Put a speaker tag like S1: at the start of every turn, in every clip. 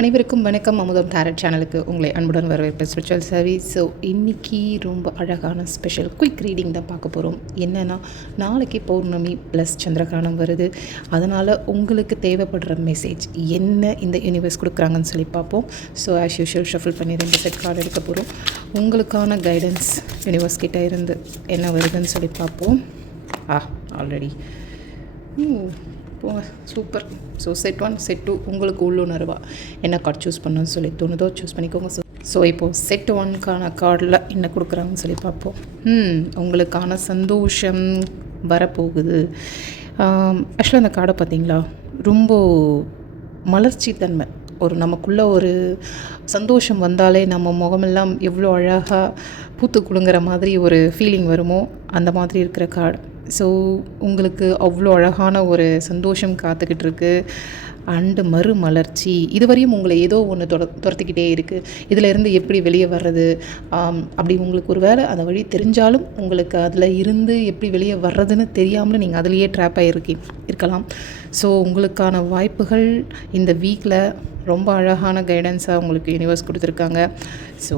S1: அனைவருக்கும் வணக்கம். அமுதம் டேரட் சேனலுக்கு உங்களை அன்புடன் வரவேற்பு ஸ்பிரிச்சுவல் சர்வீஸ் ஸோ இன்றைக்கி ரொம்ப அழகான ஸ்பெஷல் குயிக் ரீடிங் தான் பார்க்க போகிறோம் என்னென்னா நாளைக்கு பௌர்ணமி ப்ளஸ் சந்திரகிரகணம் வருது. அதனால் உங்களுக்கு தேவைப்படுற மெசேஜ் என்ன இந்த யூனிவர்ஸ் கொடுக்குறாங்கன்னு சொல்லி பார்ப்போம். ஸோ ஆஸ் யூஷுவல் ஷஃபில் பண்ணி ரெண்டு செட் கார்டு எடுக்க போகிறோம் உங்களுக்கான கைடன்ஸ் யூனிவர்ஸ் கிட்டே இருந்து என்ன வருதுன்னு சொல்லி பார்ப்போம். ஆ ஆல்ரெடி போங்க. Super so set one set two உங்களுக்கு உள்ளுணர்வாக என்ன கார்டு சூஸ் பண்ணணும்னு சொல்லி தோணுதோ சூஸ் பண்ணிக்கோங்க. ஸோ ஸோ இப்போது செட் ஒன்க்கான கார்டில் என்ன கொடுக்குறாங்கன்னு சொல்லி பார்ப்போம். ம் உங்களுக்கான சந்தோஷம் வரப்போகுது. ஆக்சுவலாக அந்த கார்டை பார்த்தீங்களா? ரொம்ப மலர்ச்சி தன்மை ஒரு நமக்குள்ளே ஒரு சந்தோஷம் வந்தாலே நம்ம முகமெல்லாம் எவ்வளோ அழகாக பூத்து குலுங்குற மாதிரி ஒரு ஃபீலிங் வருமோ அந்த மாதிரி இருக்கிற கார்டு ஸோ உங்களுக்கு அவ்வளோ அழகான ஒரு சந்தோஷம் காத்துக்கிட்டு இருக்கு அண்டு மறுமலர்ச்சி. இதுவரையும் உங்களை ஏதோ ஒன்று தொட துரத்திக்கிட்டே இருக்குது இதிலிருந்து எப்படி வெளியே வர்றது? அப்படி உங்களுக்கு ஒரு வேளை அந்த வழி தெரிஞ்சாலும் உங்களுக்கு அதில் இருந்து எப்படி வெளியே வர்றதுன்னு தெரியாமல் நீங்கள் அதிலேயே ட்ராப் ஆகிருக்கி இருக்கலாம். ஸோ உங்களுக்கான வாய்ப்புகள் இந்த வீக்கில் ரொம்ப அழகான கைடன்ஸாக உங்களுக்கு யூனிவர்ஸ் கொடுத்துருக்காங்க. ஸோ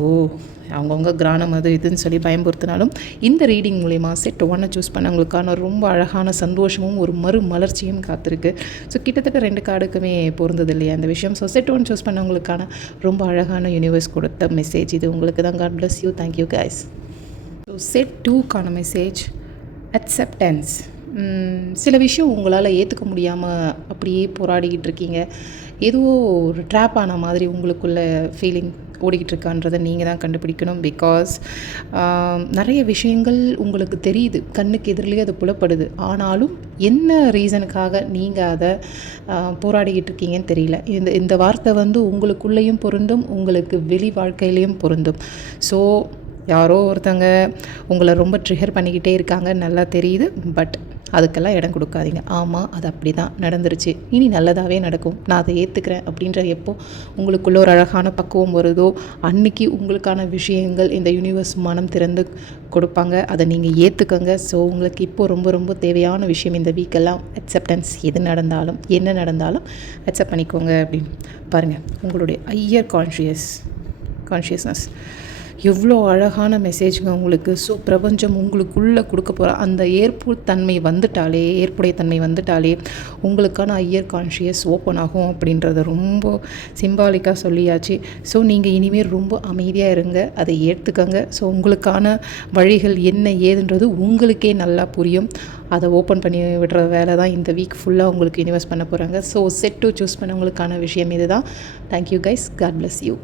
S1: அவங்கவுங்க கிரானம் அது இதுன்னு சொல்லி பயன்படுத்தினாலும் இந்த ரீடிங் மூலிமா செட் ஒன்னை சூஸ் பண்ணவங்களுக்கான ரொம்ப அழகான சந்தோஷமும் ஒரு மறு மலர்ச்சியும் காத்திருக்கு. ஸோ கிட்டத்தட்ட ரெண்டு கார்டுக்குமே பொருந்தது இல்லையா அந்த விஷயம்? ஸோ செட் ஒன் சூஸ் பண்ணவங்களுக்கான ரொம்ப அழகான யூனிவர்ஸ் கொடுத்த மெசேஜ் இது உங்களுக்கு தான். God bless you thank you guys so set டூக்கான message acceptance சில விஷயம் உங்களால் ஏற்றுக்க முடியாமல் அப்படியே போராடிக்கிட்டு இருக்கீங்க. ஏதோ ஒரு ட்ராப் ஆன மாதிரி உங்களுக்குள்ள ஃபீலிங் ஓடிக்கிட்டு இருக்கான்றதை நீங்கள் தான் கண்டுபிடிக்கணும். பிகாஸ் நிறைய விஷயங்கள் உங்களுக்கு தெரியுது. கண்ணுக்கு எதிரிலேயே அது புலப்படுது. ஆனாலும் என்ன ரீசனுக்காக நீங்கள் அதை போராடிக்கிட்டு இருக்கீங்கன்னு தெரியல. இந்த இந்த வார்த்தை வந்து உங்களுக்குள்ளேயும் பொருந்தும் உங்களுக்கு வெளி வாழ்க்கையிலையும் பொருந்தும். ஸோ யாரோ ஒருத்தங்க உங்களை ரொம்ப ட்ரிகர் பண்ணிக்கிட்டே இருக்காங்க நல்லா தெரியுது. பட் அதுக்கெல்லாம் இடம் கொடுக்காதீங்க. ஆமாம் அது அப்படி தான் நடந்துருச்சு. இனி நல்லதாகவே நடக்கும். நான் அதை ஏற்றுக்கிறேன் அப்படின்ற எப்போ உங்களுக்குள்ள ஒரு அழகான பக்குவம் வருதோ அன்னைக்கு உங்களுக்கான விஷயங்கள் இந்த யூனிவர்ஸ் மனம் திறந்து கொடுப்பாங்க. அதை நீங்கள் ஏற்றுக்கோங்க ஸோ உங்களுக்கு இப்போது ரொம்ப ரொம்ப தேவையான விஷயம் இந்த வீக்கெல்லாம் அக்செப்டன்ஸ் எது நடந்தாலும் என்ன நடந்தாலும் அக்செப்ட் பண்ணிக்கோங்க அப்படின்னு. பாருங்கள் உங்களுடைய ஐயர் கான்ஷியஸ் கான்ஷியஸ்னஸ் எவ்வளோ அழகான மெசேஜுங்க உங்களுக்கு. ஸோ பிரபஞ்சம் உங்களுக்குள்ளே கொடுக்க போகிற அந்த ஏற்பு தன்மை வந்துட்டாலே ஏற்புடைய தன்மை வந்துட்டாலே உங்களுக்கான ஐயர் கான்ஷியஸ் ஓப்பன் ஆகும் அப்படின்றத ரொம்ப சிம்பாலிக்காக சொல்லியாச்சு. ஸோ நீங்கள் இனிமேல் ரொம்ப அமைதியாக இருங்க அதை ஏற்றுக்கங்க ஸோ உங்களுக்கான வழிகள் என்ன ஏதுன்றது உங்களுக்கே நல்லா புரியும். அதை ஓப்பன் பண்ணி விடுற வேலை தான் இந்த வீக் ஃபுல்லாக உங்களுக்கு இன்வெஸ்ட் பண்ண போகிறாங்க ஸோ செட் டு சூஸ் பண்ணவங்களுக்கான விஷயம் இது தான் thank you guys God bless you